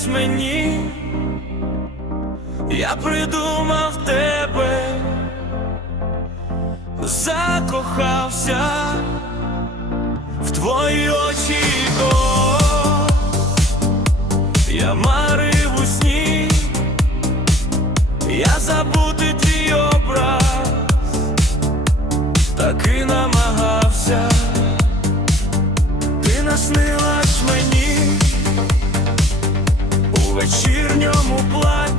наснилась мені, я придумав тебе, закохався в твої очі. О, я марив у сні, я забути твій образ, таки намагався, вечірньому платі,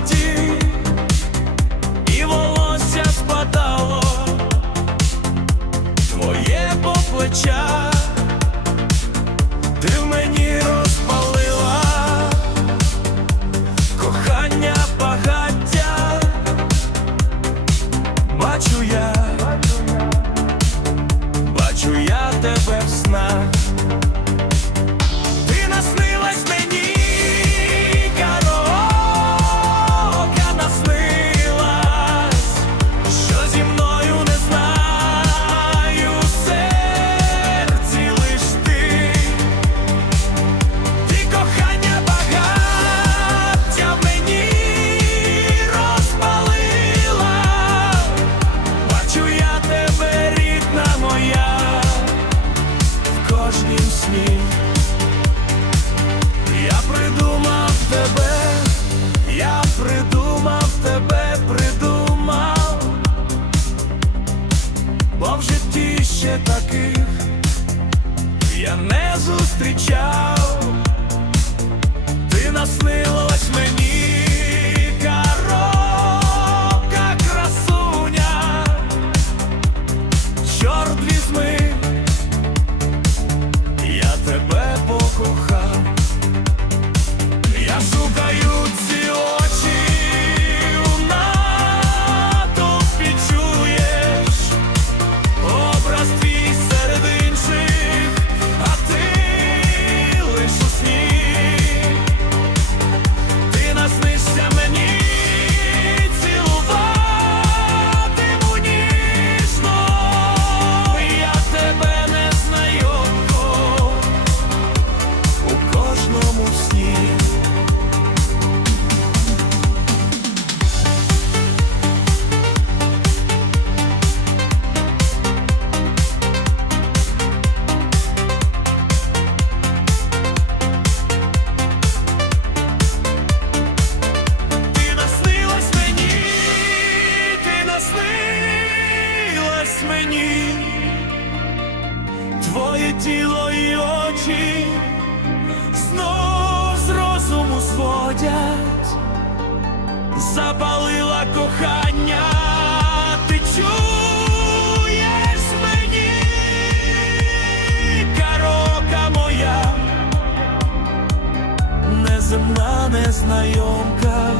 бо в житті ще таких я не зустрічав, ти нас мені, тіло і очі знов з розуму зводять, запалила кохання, ти чуєш мені, карока моя неземна незнайомка.